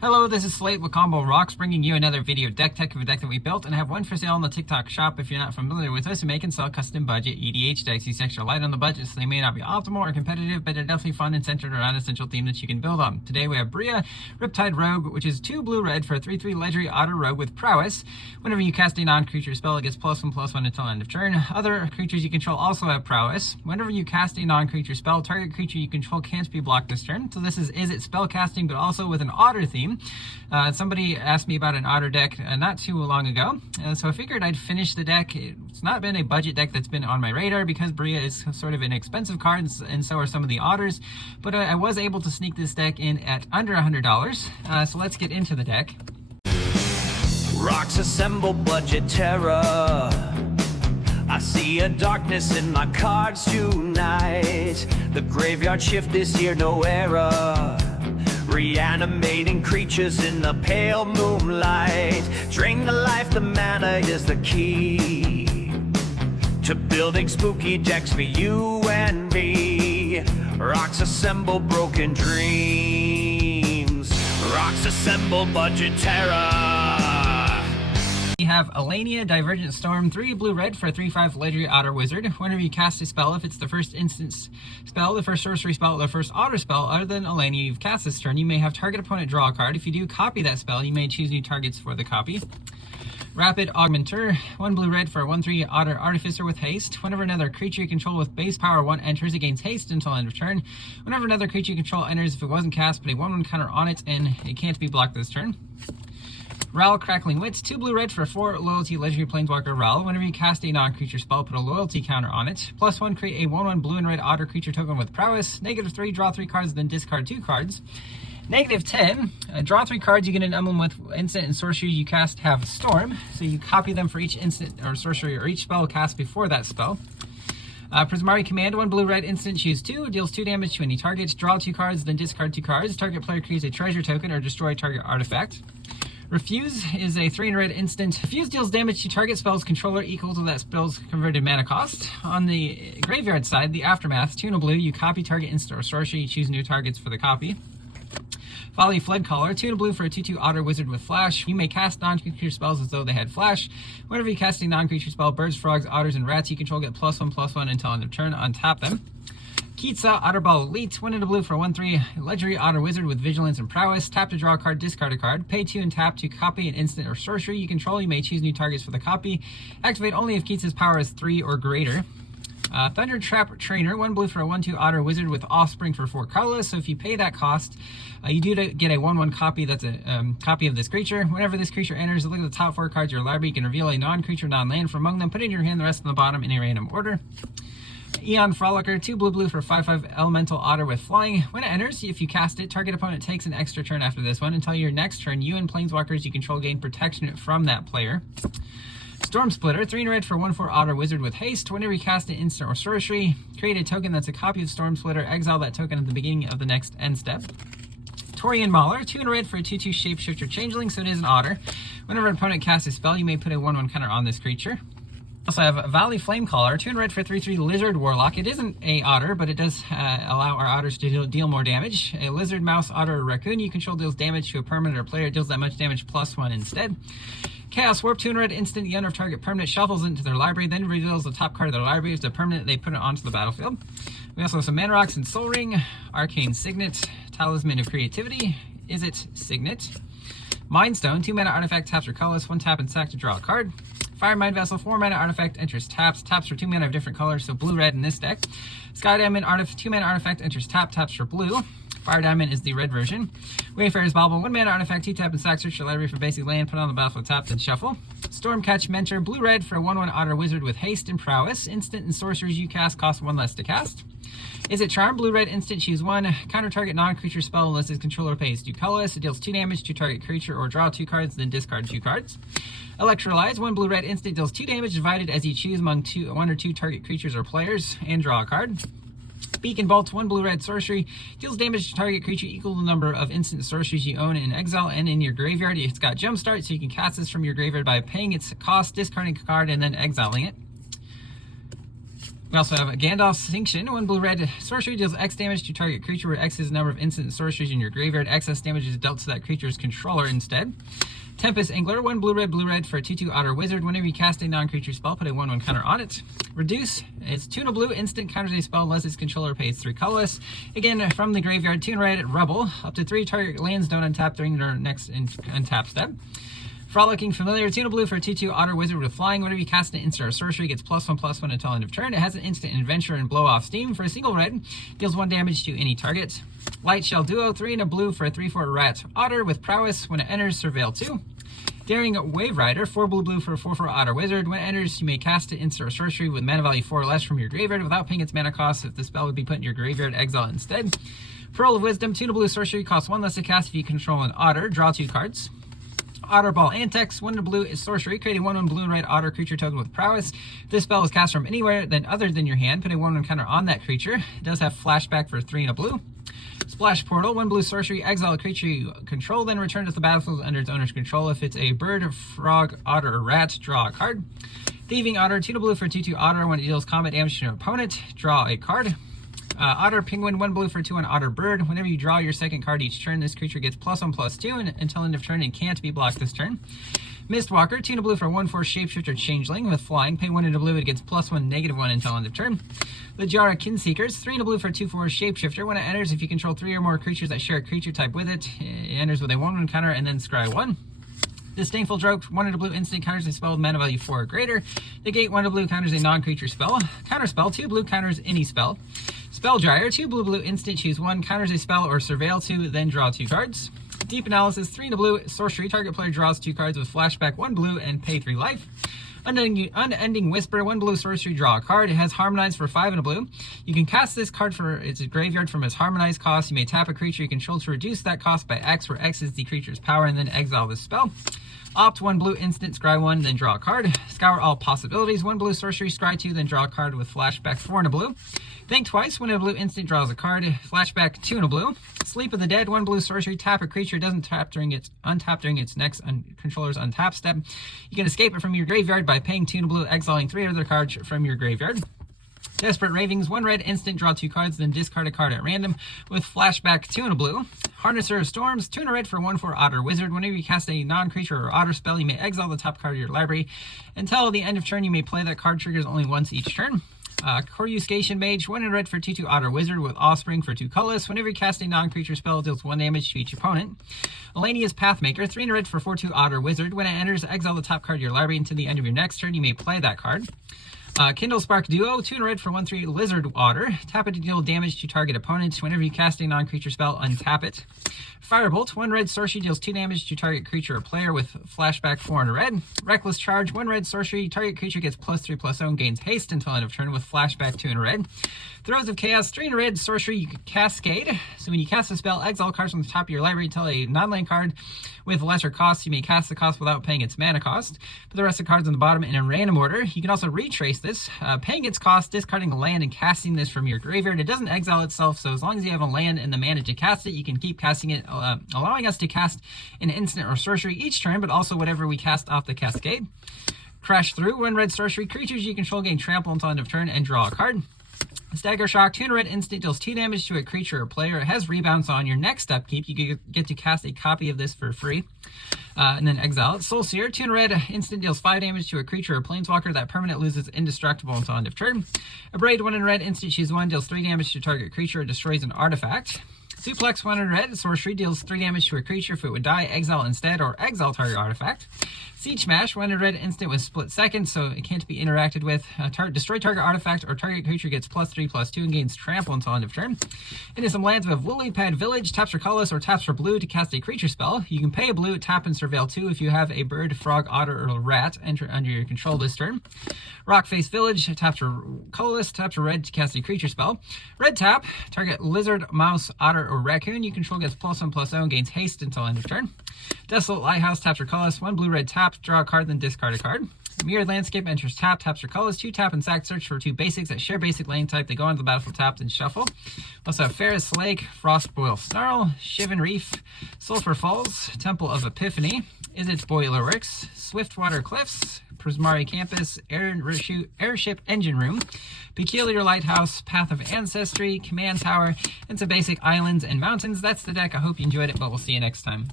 Hello, this is Slate with Combo Rocks, bringing you another video deck tech of a deck that we built, and I have one for sale on the TikTok shop. If you're not familiar with us, we make and sell custom budget EDH decks. These decks are light on the budget, so they may not be optimal or competitive, but they're definitely fun and centered around a central theme that you can build on. Today we have Bria, Riptide Rogue, which is 2 blue-red for a 3/3 legendary Otter Rogue with prowess. Whenever you cast a non-creature spell, it gets +1/+1 until end of turn. Other creatures you control also have prowess. Whenever you cast a non-creature spell, target creature you control can't be blocked this turn. So this is Izzet spell casting, but also with an Otter theme. Somebody asked me about an Otter deck not too long ago, so I figured I'd finish the deck. It's not been a budget deck that's been on my radar because Bria is sort of an expensive card, and so are some of the Otters, but I was able to sneak this deck in at under $100, so let's get into the deck. Rocks assemble budget terror. I see a darkness in my cards tonight. The graveyard shift this year, no error. Reanimating creatures in the pale moonlight. Drain the life, the mana is the key to building spooky decks for you and me. Rocks assemble broken dreams. Rocks assemble budget terror. We have Alania, Divergent Storm, 3 blue-red for a 3/5 legendary Otter Wizard. Whenever you cast a spell, if it's the first instance spell, the first sorcery spell, or the first Otter spell other than Alania you've cast this turn, you may have target opponent draw a card. If you do copy that spell, you may choose new targets for the copy. Rapid Augmenter, 1 blue-red for a 1/3 Otter Artificer with haste. Whenever another creature you control with base power 1 enters, it gains haste until end of turn. Whenever another creature you control enters, if it wasn't cast, put a 1/1 counter on it, and it can't be blocked this turn. Ral, Crackling Wits, 2 blue-red for a 4 loyalty legendary planeswalker Ral. Whenever you cast a non-creature spell, put a loyalty counter on it. +1, create a 1/1 blue and red Otter creature token with prowess. -3, draw 3 cards, then discard 2 cards. -10, draw 3 cards. You get an emblem with instant and sorcery you cast have Storm, so you copy them for each instant or sorcery or each spell cast before that spell. Prismari Command, 1 blue-red instant, choose 2, deals 2 damage to any target. Draw 2 cards, then discard 2 cards. Target player creates a treasure token or destroy target artifact. Refuse is a 3-red instant. Refuse deals damage to target spell's controller equal to that spell's converted mana cost. On the graveyard side, the Aftermath, 2 and a blue, you copy target instant or sorcery, you choose new targets for the copy. Folly Fled Caller, 2 and a blue for a 2/2 Otter Wizard with flash. You may cast non-creature spells as though they had flash. Whenever you cast a non-creature spell, birds, frogs, otters, and rats you control get +1/+1 until end of turn. Untap them. Kitsa, Otterball Elite, 1 and a blue for a 1/3 legendary Otter Wizard with vigilance and prowess. Tap to draw a card, discard a card. Pay 2 and tap to copy an instant or sorcery you control. You may choose new targets for the copy. Activate only if Kitsa's power is 3 or greater. Thunder Trap Trainer, 1 blue for a 1/2 Otter Wizard with Offspring for 4 colorless. So if you pay that cost, you do get a 1/1 copy that's a copy of this creature. Whenever this creature enters, look at the top 4 cards of your library. You can reveal a non-creature, non-land from among them. Put it in your hand, the rest on the bottom in a random order. Eon Frolicker, 2 blue for 5/5 Elemental Otter with flying. When it enters, if you cast it, target opponent takes an extra turn after this one. Until your next turn, you and planeswalkers you control gain protection from that player. Storm Splitter, 3 and red for 1/4 Otter Wizard with haste. Whenever you cast an instant or sorcery, create a token that's a copy of Storm Splitter. Exile that token at the beginning of the next end step. Torian Mauler, 2 and red for a 2/2 Shapeshifter Changeling, so it is an Otter. Whenever an opponent casts a spell, you may put a 1/1 counter on this creature. Also have Valley Flamecaller, 2 and red for 3/3 Lizard Warlock. It isn't a Otter, but it does allow our Otters to deal more damage. A Lizard, Mouse, Otter, or Raccoon you control deals damage to a permanent or player. It deals that much damage +1 instead. Chaos Warp, 2 and red instant. The owner of target permanent shuffles into their library, then reveals the top card of their library. If it's a permanent, they put it onto the battlefield. We also have some Mana Rocks and Soul Ring, Arcane Signet, Talisman of Creativity, Izzet Signet. Mind Stone, 2 mana artifact, taps or colorless, 1 tap and sack to draw a card. Fire Mind Vessel, 4 mana artifact, enters taps for 2 mana of different colors, so blue-red in this deck. Sky Diamond, 2 mana artifact, enters taps for blue. Fire Diamond is the red version. Wayfarer's Bauble, 1 mana artifact, 2 tap and sack, search your library for basic land, put on the battlefield, tap, then shuffle. Stormcatch Mentor, blue-red for a 1/1 Otter Wizard with haste and prowess. Instant and sorceries you cast cost 1 less to cast. Izzet Charm, blue-red instant, choose 1. Counter target non-creature spell unless its controller pays 2 colorless. It deals 2 damage to target creature or draw 2 cards, then discard 2 cards. Electrolyze, 1 blue-red instant, deals 2 damage divided as you choose among 1 or 2 target creatures or players, and draw a card. Beacon Bolt, 1 blue-red sorcery, deals damage to target creature equal to the number of instant sorceries you own in exile and in your graveyard. It's got Jumpstart, so you can cast this from your graveyard by paying its cost, discarding a card, and then exiling it. We also have a Gandalf's Sanction. 1 blue-red sorcery deals X damage to target creature where X is the number of instant sorceries in your graveyard. Excess damage is dealt to that creature's controller instead. Tempest Angler. 1 blue-red for a 2/2 Otter Wizard. Whenever you cast a non-creature spell, put a 1/1 counter on it. Reduce. It's 2 and a blue. Instant counters a spell unless its controller pays 3 colorless. Again, from the graveyard, 2 and red. Rebel. Up to 3 target lands don't untap during their next untap step. Frolicking Familiar, 2 and a blue for a 2/2 Otter Wizard with flying. Whenever you cast an instant or sorcery, it gets +1/+1 until end of turn. It has an instant adventure and blow off steam. For a single red, deals 1 damage to any target. Light Shell Duo, 3 and a blue for a 3/4 Rat Otter with prowess. When it enters, surveil 2. Daring Wave Rider, 4 blue for a 4/4 Otter Wizard. When it enters, you may cast an instant or sorcery with mana value 4 or less from your graveyard without paying its mana cost. If the spell would be put in your graveyard, exile it instead. Pearl of Wisdom, 2 and a blue sorcery, costs 1 less to cast if you control an otter. Draw 2 cards. Otter Ball Antex, 1 and a blue is sorcery. Create a 1/1 blue and red otter creature token with prowess. This spell is cast from anywhere other than your hand. Put a 1/1 counter on that creature. It does have flashback for 3 and a blue. Splash Portal, 1 blue sorcery, exile a creature you control, then return to the battlefield under its owner's control. If it's a bird, frog, otter, or rat, draw a card. Thieving Otter, 2 blue for a 2/2 Otter. When it deals combat damage to your opponent, draw a card. Otter Penguin, 1 blue for a 2/1 Otter Bird. Whenever you draw your second card each turn, this creature gets +1/+2 until end of turn and can't be blocked this turn. Mistwalker, 2 and a blue for a 1/4 Shapeshifter Changeling with flying. Pay 1 and a blue, it gets +1, -1 until end of turn. Lajara Kinseekers, 3 and a blue for a 2/4 Shapeshifter. When it enters, if you control 3 or more creatures that share a creature type with it, it enters with a 1/1 counter and then scry 1. Disdainful Joke, 1 and a blue instant counters a spell with mana value 4 or greater. Negate, 1 and a blue counters a non-creature spell. Counterspell, 2 blue counters any spell. Spelljire, 2 blue instant, choose 1, counters a spell or surveil 2, then draw 2 cards. Deep Analysis, 3 and a blue sorcery, target player draws 2 cards with flashback 1 blue and pay 3 life. Unending Whisper, 1 blue sorcery, draw a card. It has Harmonize for 5 and a blue. You can cast this card for its graveyard from its Harmonize cost. You may tap a creature you control to reduce that cost by X, where X is the creature's power, and then exile this spell. Opt, 1 blue instant, scry 1, then draw a card. Scour all possibilities, 1 blue sorcery, scry 2, then draw a card with flashback 4 and a blue. Think twice, 1 and a blue instant draws a card. Flashback 2 and a blue. Sleep of the Dead, 1 blue sorcery, tap a creature, doesn't untap during its next controller's untap step. You can escape it from your graveyard by paying 2 and a blue, exiling 3 other cards from your graveyard. Desperate Ravings, 1 red instant, draw 2 cards, then discard a card at random with flashback 2 and a blue. Harnesser of Storms, 2 and a red for 1/4 Otter Wizard. Whenever you cast a non-creature or otter spell, you may exile the top card of your library. Until the end of turn, you may play that card, triggers only once each turn. Coruscation Mage, 1 and red for 2/2 Otter Wizard with Offspring for 2 colorless. Whenever you cast a non-creature spell, it deals 1 damage to each opponent. Elenia's Pathmaker, 3 and red for 4/2 Otter Wizard. When it enters, exile the top card of your library until the end of your next turn. You may play that card. Kindle Spark Duo, 2 and red for 1/3 Lizard Otter. Tap it to deal damage to target opponents. Whenever you cast a non-creature spell, untap it. Firebolt, 1 red sorcery, deals 2 damage to target creature or player with flashback 4 and a red. Reckless Charge, 1 red sorcery, target creature gets +3/+0 and gains haste until end of turn with flashback 2 and a red. Throes of Chaos, 3 and a red sorcery, you can cascade. So when you cast a spell, exile cards from the top of your library until a non-land card with lesser cost. You may cast the cost without paying its mana cost. Put the rest of the cards on the bottom in a random order. You can also retrace this, paying its cost, discarding a land, and casting this from your graveyard. It doesn't exile itself, so as long as you have a land and the mana to cast it, you can keep casting it, allowing us to cast an instant or sorcery each turn, but also whatever we cast off the cascade. Crash Through, 1 red sorcery, creatures you control gain trample until end of turn and draw a card. Stagger Shock, 2 and red instant, deals 2 damage to a creature or player. It has rebounds on your next upkeep. You get to cast a copy of this for free. And then exile it. Soul Seer, 2 and red instant, deals 5 damage to a creature or planeswalker. That permanent loses indestructible until end of turn. Abrade, 1 and red instant, choose 1, deals 3 damage to target creature or destroys an artifact. Suplex, 1 and red sorcery, deals 3 damage to a creature. If it would die, exile instead or exile target artifact. Siege Smash, 1 and red instant with split second, so it can't be interacted with. Destroy target artifact or target creature gets +3/+2 and gains trample until end of turn. Into some lands, we have Lilypad Village, taps for colorless or taps for blue to cast a creature spell. You can pay a blue, tap and surveil 2 if you have a bird, frog, otter, or rat enter under your control this turn. Rockface Village, taps for colorless, taps for red to cast a creature spell. Red tap, target lizard, mouse, otter, or raccoon you control gets +1/+0 and gains haste until end of turn. Desolate Lighthouse, taps for colorless, 1 blue, red tap, draw a card, then discard a card. Mirrored Landscape enters tap, taps for colors, 2 tap and sack, search for 2 basics that share basic lane type. They go onto the battlefield tapped and shuffle. Also have Ferris Lake, Frostboil Snarl, Shivan Reef, Sulphur Falls, Temple of Epiphany, Izzet Boilerworks, Swiftwater Cliffs, Prismari Campus, Airship Engine Room, Peculiar Lighthouse, Path of Ancestry, Command Tower, and some basic islands and mountains. That's the deck. I hope you enjoyed it, but we'll see you next time.